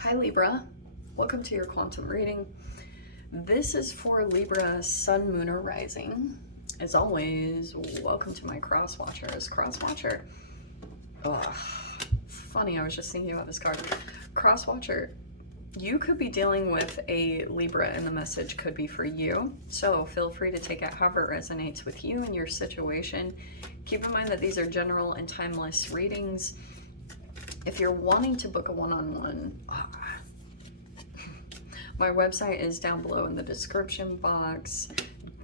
Hi Libra, welcome to your quantum reading. This is for Libra Sun, Moon, or Rising. As always, welcome to my cross watchers. Cross watcher. Ugh, funny, I was just thinking about this card. Cross watcher, you could be dealing with a Libra and the message could be for you. So feel free to take it however it resonates with you and your situation. Keep in mind that these are general and timeless readings. If you're wanting to book a one-on-one, my website is down below in the description box.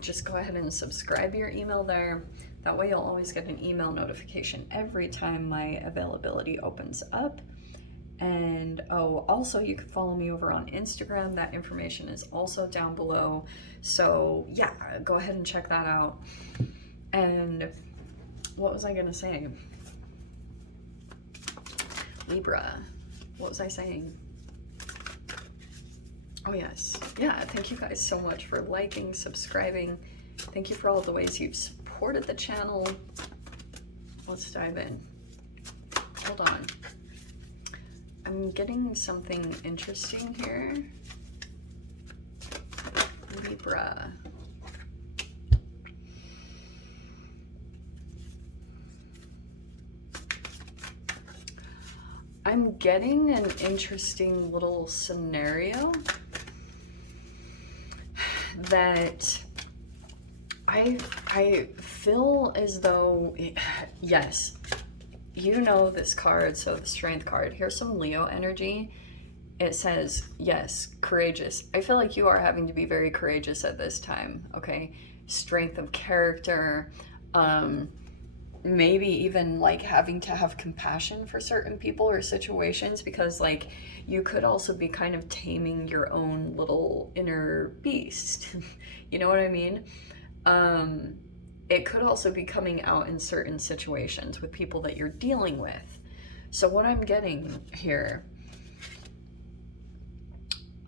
Just go ahead and subscribe your email there. That way you'll always get an email notification every time my availability opens up. And also you can follow me over on Instagram. That information is also down below. So yeah, go ahead and check that out. And what was I gonna say? Libra, what was I saying? Oh yes, yeah, thank you guys so much for liking, subscribing. Thank you for all the ways you've supported the channel. Let's dive in. Hold on. I'm getting something interesting here. Libra. I'm getting an interesting little scenario that I feel as though, yes, you know this card, so the Strength card. Here's some Leo energy. It says, yes, courageous. I feel like you are having to be very courageous at this time, okay? Strength of character, maybe even like having to have compassion for certain people or situations, because like you could also be kind of taming your own little inner beast. You know what I mean? It could also be coming out in certain situations with people that you're dealing with. So what I'm getting here,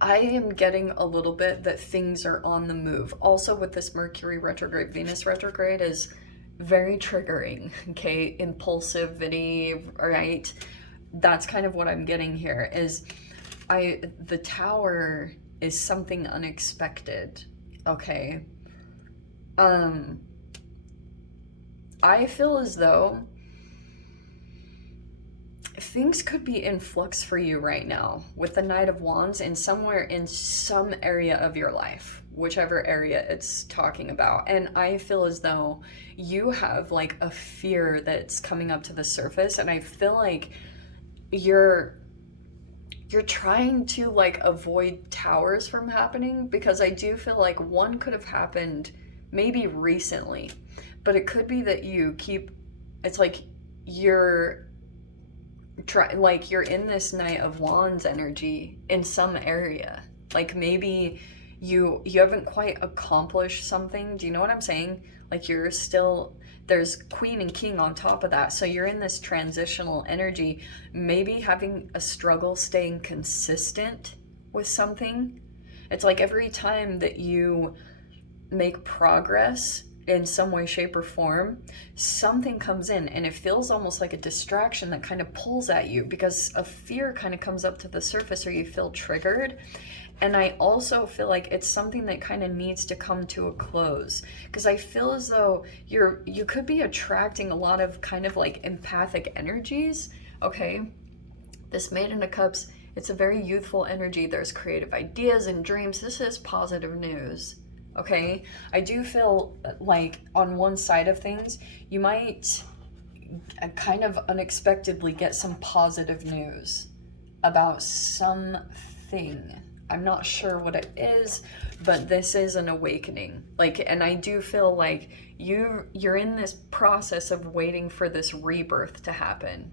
I am getting a little bit that things are on the move. Also with this Mercury retrograde, Venus retrograde is very triggering, okay? Impulsivity, right? That's kind of what I'm getting here is the Tower is something unexpected, okay? I feel as though things could be in flux for you right now with the Knight of Wands and somewhere in some area of your life, whichever area it's talking about. And I feel as though you have like a fear that's coming up to the surface, and I feel like you're trying to like avoid towers from happening, because I do feel like one could have happened maybe recently, but it could be that you keep, it's like you're you're in this Knight of Wands energy in some area. Like maybe you haven't quite accomplished something. Do you know what I'm saying? Like you're still, there's Queen and King on top of that. So you're in this transitional energy, maybe having a struggle staying consistent with something. It's like every time that you make progress in some way, shape, or form, something comes in and it feels almost like a distraction that kind of pulls at you because a fear kind of comes up to the surface, or you feel triggered. And I also feel like it's something that kind of needs to come to a close, because I feel as though you could be attracting a lot of kind of like empathic energies, okay? This Maiden of Cups, it's a very youthful energy. There's creative ideas and dreams. This is positive news. Okay, I do feel like on one side of things, you might kind of unexpectedly get some positive news about something. I'm not sure what it is, but this is an awakening. Like, and I do feel like you're in this process of waiting for this rebirth to happen.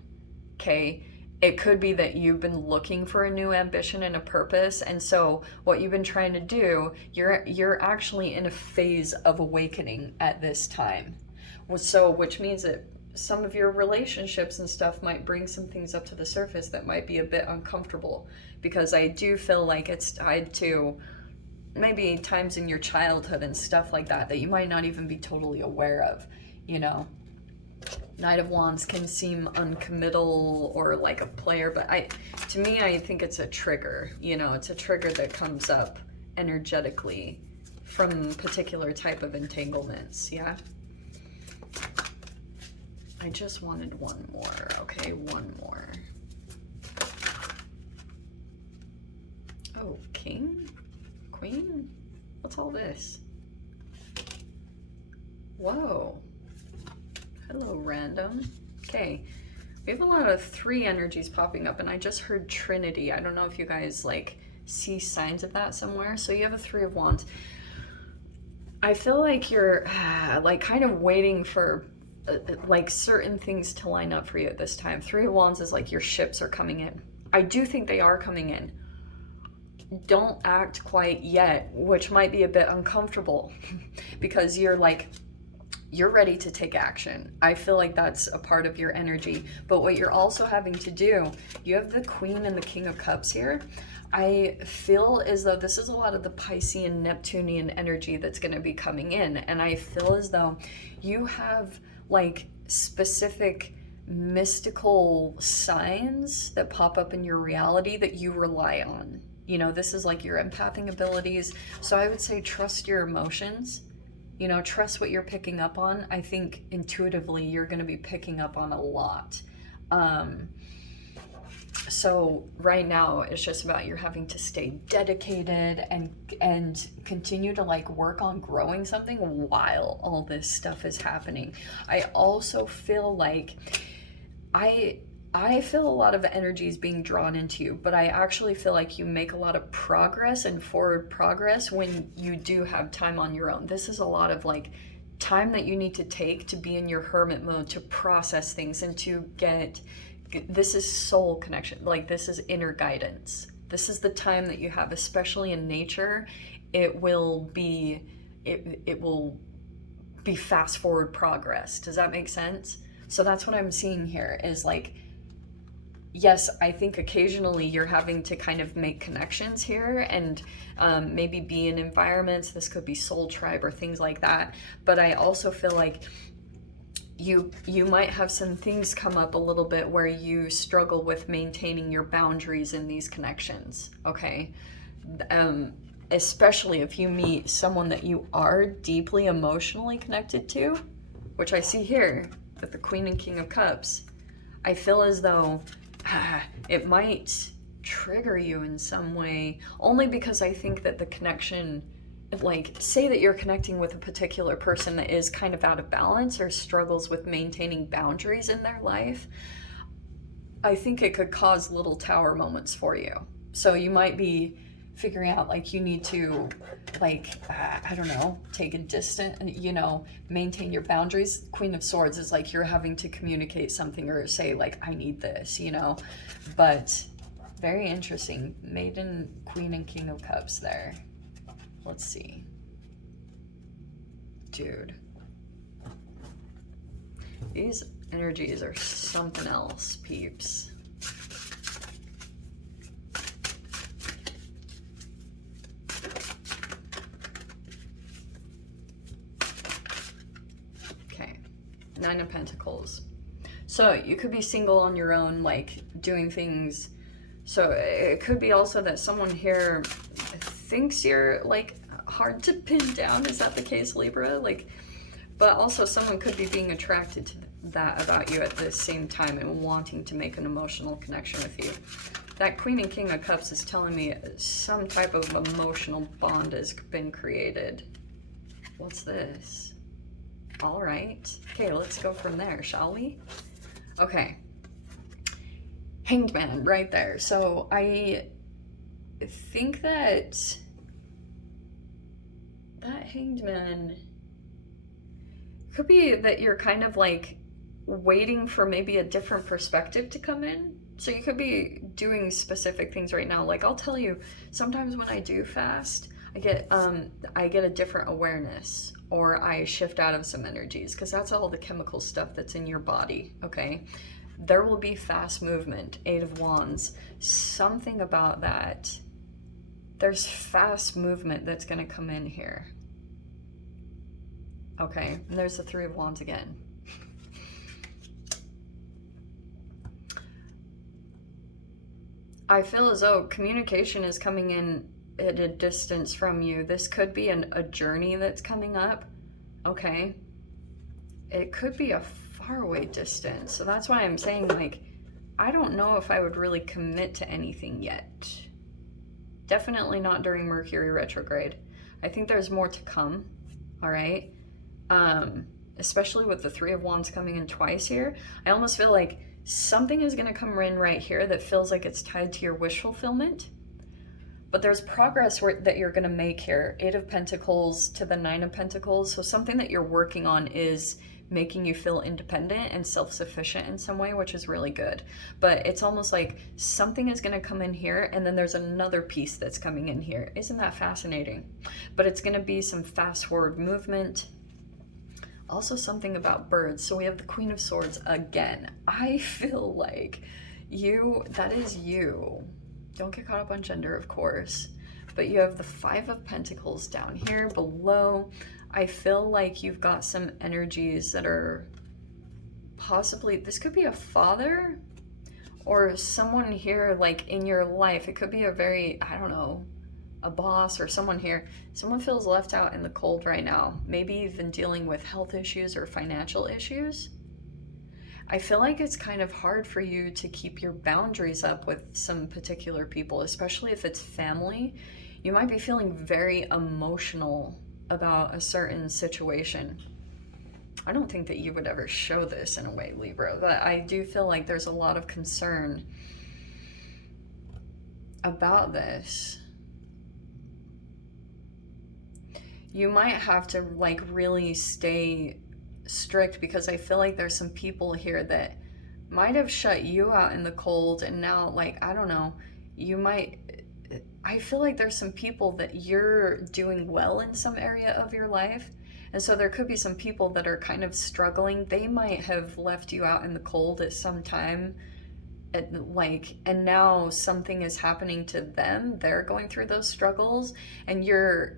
Okay, it could be that you've been looking for a new ambition and a purpose, and so what you've been trying to do, you're actually in a phase of awakening at this time. So which means that some of your relationships and stuff might bring some things up to the surface that might be a bit uncomfortable, because I do feel like it's tied to maybe times in your childhood and stuff like that that you might not even be totally aware of, you know. Knight of Wands can seem uncommittal or like a player, but to me, I think it's a trigger. You know, it's a trigger that comes up energetically from particular type of entanglements, yeah? I just wanted one more. Okay, one more. Oh, king? Queen? What's all this? Whoa. Hello, random. Okay, we have a lot of 3 energies popping up, and I just heard Trinity. I don't know if you guys like see signs of that somewhere. So you have a 3 of Wands. I feel like you're like kind of waiting for like certain things to line up for you at this time. 3 of Wands is like your ships are coming in. I do think they are coming in. Don't act quite yet, which might be a bit uncomfortable because you're ready to take action. I feel like that's a part of your energy. But what you're also having to do, you have the Queen and the King of Cups here. I feel as though this is a lot of the Piscean, Neptunian energy that's going to be coming in. And I feel as though you have like specific mystical signs that pop up in your reality that you rely on. You know, this is like your empathing abilities. So I would say trust your emotions. You know, trust what you're picking up on. I think intuitively you're going to be picking up on a lot. So right now it's just about you're having to stay dedicated and continue to like work on growing something while all this stuff is happening. I also feel like I feel a lot of energy is being drawn into you, but I actually feel like you make a lot of progress and forward progress when you do have time on your own. This is a lot of like time that you need to take to be in your hermit mode, to process things and to this is soul connection. Like this is inner guidance. This is the time that you have, especially in nature. It will be fast forward progress. Does that make sense? So that's what I'm seeing here is like, yes, I think occasionally you're having to kind of make connections here and maybe be in environments. This could be soul tribe or things like that. But I also feel like you might have some things come up a little bit where you struggle with maintaining your boundaries in these connections, okay? Especially if you meet someone that you are deeply emotionally connected to, which I see here with the Queen and King of Cups. I feel as though it might trigger you in some way, only because I think that the connection, like say that you're connecting with a particular person that is kind of out of balance or struggles with maintaining boundaries in their life, I think it could cause little tower moments for you. So you might be figuring out like you need to like I don't know, take a distance, you know, maintain your boundaries. Queen of Swords is like you're having to communicate something or say like I need this, you know. But very interesting. Maiden, Queen, and King of Cups there. Let's see. Dude. These energies are something else, peeps. Okay. 9 of Pentacles. So you could be single on your own, like doing things. So it could be also that someone here thinks you're like hard to pin down. Is that the case, Libra? Like, but also someone could be being attracted to that about you at the same time and wanting to make an emotional connection with you. That Queen and King of Cups is telling me some type of emotional bond has been created. What's this? All right. Okay, let's go from there, shall we? Okay. Hanged Man right there. So I think that Hanged Man could be that you're kind of like waiting for maybe a different perspective to come in. So you could be doing specific things right now. Like I'll tell you, sometimes when I do fast, I get a different awareness, or I shift out of some energies, because that's all the chemical stuff that's in your body, okay? There will be fast movement. 8 of Wands. Something about that. There's fast movement that's going to come in here. Okay, and there's the 3 of Wands again. I feel as though communication is coming in at a distance from you. This could be a journey that's coming up, okay? It could be a faraway distance. So that's why I'm saying, like, I don't know if I would really commit to anything yet. Definitely not during Mercury retrograde. I think there's more to come, all right? Especially with the Three of Wands coming in twice here. I almost feel like something is going to come in right here that feels like it's tied to your wish fulfillment. But there's progress that you're going to make here. Eight of Pentacles to the Nine of Pentacles. So something that you're working on is making you feel independent and self-sufficient in some way, which is really good. But it's almost like something is going to come in here, and then there's another piece that's coming in here. Isn't that fascinating? But it's going to be some fast forward movement. Also something about birds. So we have the Queen of Swords again. I feel like that is you. Don't get caught up on gender, of course. But you have the Five of Pentacles down here below. I feel like you've got some energies that are possibly, this could be a father or someone here like in your life. It could be a very, I don't know, a boss or someone here. Someone feels left out in the cold right now. Maybe you've been dealing with health issues or financial issues. I feel like it's kind of hard for you to keep your boundaries up with some particular people, especially if it's family. You might be feeling very emotional about a certain situation. I don't think that you would ever show this in a way, Libra, but I do feel like there's a lot of concern about this. You might have to like really stay strict, because I feel like there's some people here that might have shut you out in the cold, and now, like, I don't know, I feel like there's some people that you're doing well in some area of your life, and so there could be some people that are kind of struggling. They might have left you out in the cold at some time, and now something is happening to them. They're going through those struggles, and you're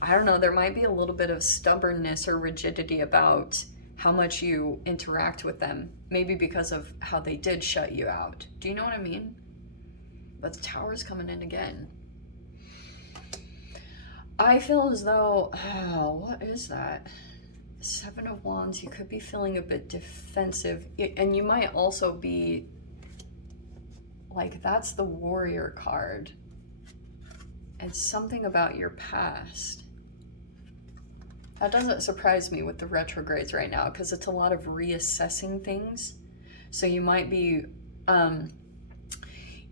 I don't know, there might be a little bit of stubbornness or rigidity about how much you interact with them, maybe because of how they did shut you out. Do you know what I mean? But the Tower's coming in again. I feel as though, what is that? Seven of Wands, you could be feeling a bit defensive, and you might also be, like, that's the Warrior card. And something about your past. That doesn't surprise me with the retrogrades right now, because it's a lot of reassessing things. So you might be,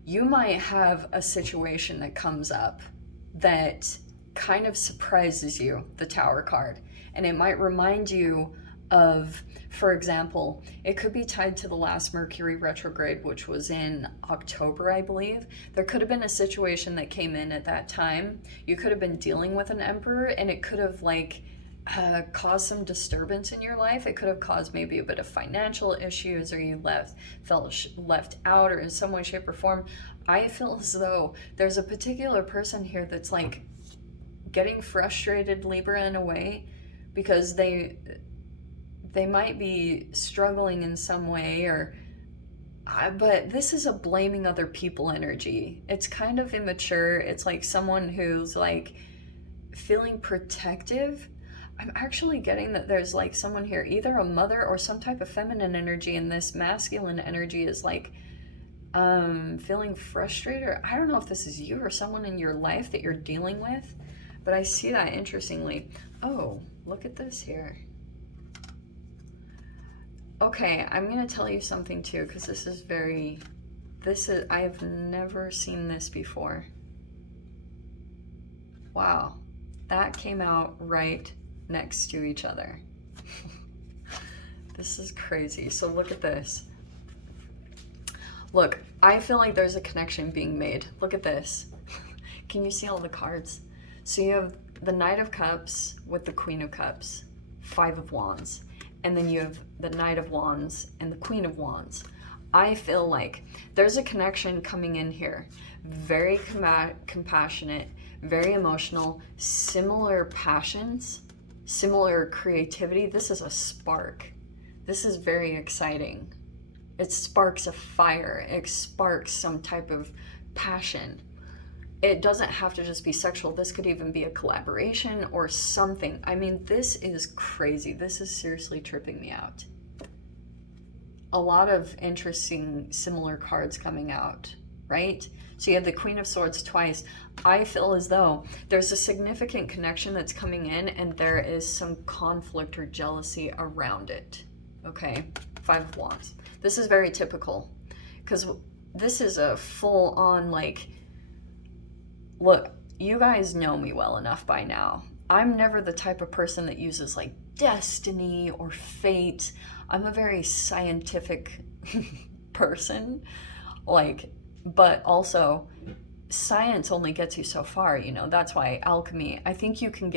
you might have a situation that comes up that kind of surprises you, the Tower card. And it might remind you of, for example, it could be tied to the last Mercury retrograde, which was in October, I believe. There could have been a situation that came in at that time. You could have been dealing with an Emperor, and it could have like caused some disturbance in your life. It could have caused maybe a bit of financial issues, or you felt left out, or in some way, shape, or form. I feel as though there's a particular person here that's like getting frustrated, Libra, in a way, because they might be struggling in some way, but this is a blaming other people energy. It's kind of immature. It's like someone who's like feeling protective. I'm actually getting that there's like someone here, either a mother or some type of feminine energy, and this masculine energy is like feeling frustrated. Or I don't know if this is you or someone in your life that you're dealing with, but I see that interestingly. Oh, look at this here. Okay, I'm going to tell you something too, because I have never seen this before. Wow, that came out right next to each other. This is crazy. So look at this. Look, I feel like there's a connection being made. Look at this. Can you see all the cards? So you have the Knight of Cups with the Queen of Cups, Five of Wands, and then you have the Knight of Wands and the Queen of Wands. I feel like there's a connection coming in here. Very compassionate, very emotional, similar passions, similar creativity. This is a spark. This is very exciting. It sparks a fire. It sparks some type of passion. It doesn't have to just be sexual. This could even be a collaboration or something. I mean, this is crazy. This is seriously tripping me out. A lot of interesting similar cards coming out, right? So you have the Queen of Swords twice. I feel as though there's a significant connection that's coming in and there is some conflict or jealousy around it, okay? Five of Wands. This is very typical because this is a full-on, like, look, you guys know me well enough by now. I'm never the type of person that uses like destiny or fate. I'm a very scientific person, like, but also science only gets you so far, you know. That's why alchemy, I think you can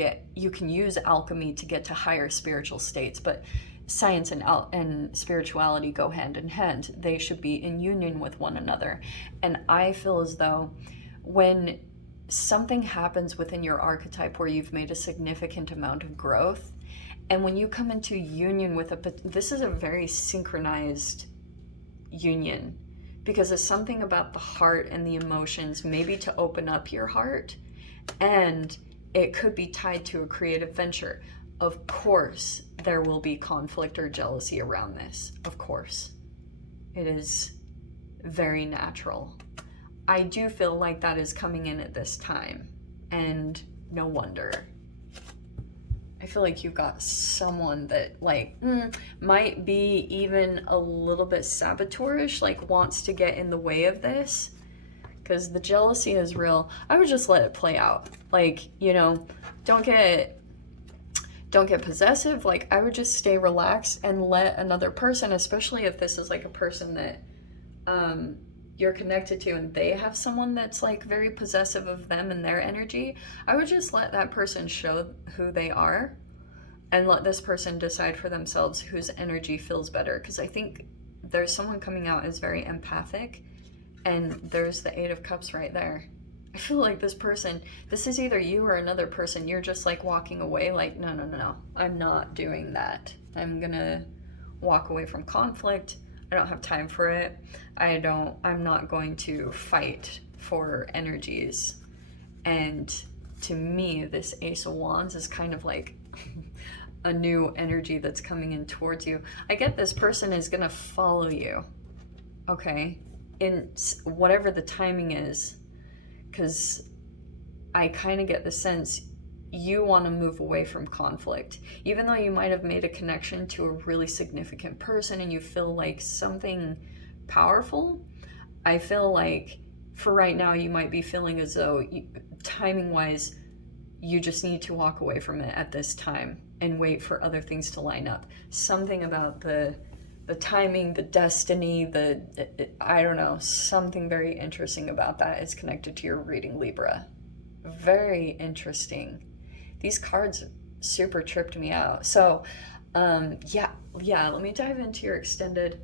use alchemy to get to higher spiritual states, but science and spirituality go hand in hand. They should be in union with one another. And I feel as though when something happens within your archetype where you've made a significant amount of growth, and when you come into union with this is a very synchronized union, because it's something about the heart and the emotions, maybe to open up your heart, and it could be tied to a creative venture. Of course, there will be conflict or jealousy around this. Of course. It is very natural. I do feel like that is coming in at this time, and no wonder. I feel like you've got someone that like might be even a little bit saboteurish, like wants to get in the way of this, because the jealousy is real. I would just let it play out. Like, you know, don't get possessive. Like, I would just stay relaxed and let another person, especially if this is like a person that you're connected to and they have someone that's like very possessive of them and their energy, I would just let that person show who they are and let this person decide for themselves whose energy feels better. Because I think there's someone coming out as very empathic, and there's the Eight of Cups right there. I feel like this person, this is either you or another person. You're just like walking away like, no, I'm not doing that. I'm gonna walk away from conflict. I don't have time for it. I'm not going to fight for energies. And to me, this Ace of Wands is kind of like a new energy that's coming in towards you. I get this person is gonna follow you, okay, in whatever the timing is, because I kind of get the sense you want to move away from conflict. Even though you might have made a connection to a really significant person and you feel like something powerful, I feel like for right now you might be feeling as though timing wise you just need to walk away from it at this time and wait for other things to line up. Something about the timing, the destiny, I don't know, something very interesting about that is connected to your reading, Libra. Very interesting. These cards super tripped me out. So, yeah, let me dive into your extended.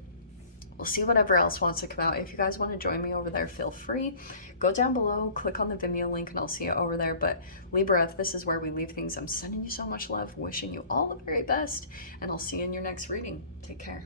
We'll see whatever else wants to come out. If you guys want to join me over there, feel free. Go down below, click on the Vimeo link, and I'll see you over there. But Libra, if this is where we leave things, I'm sending you so much love, wishing you all the very best, and I'll see you in your next reading. Take care.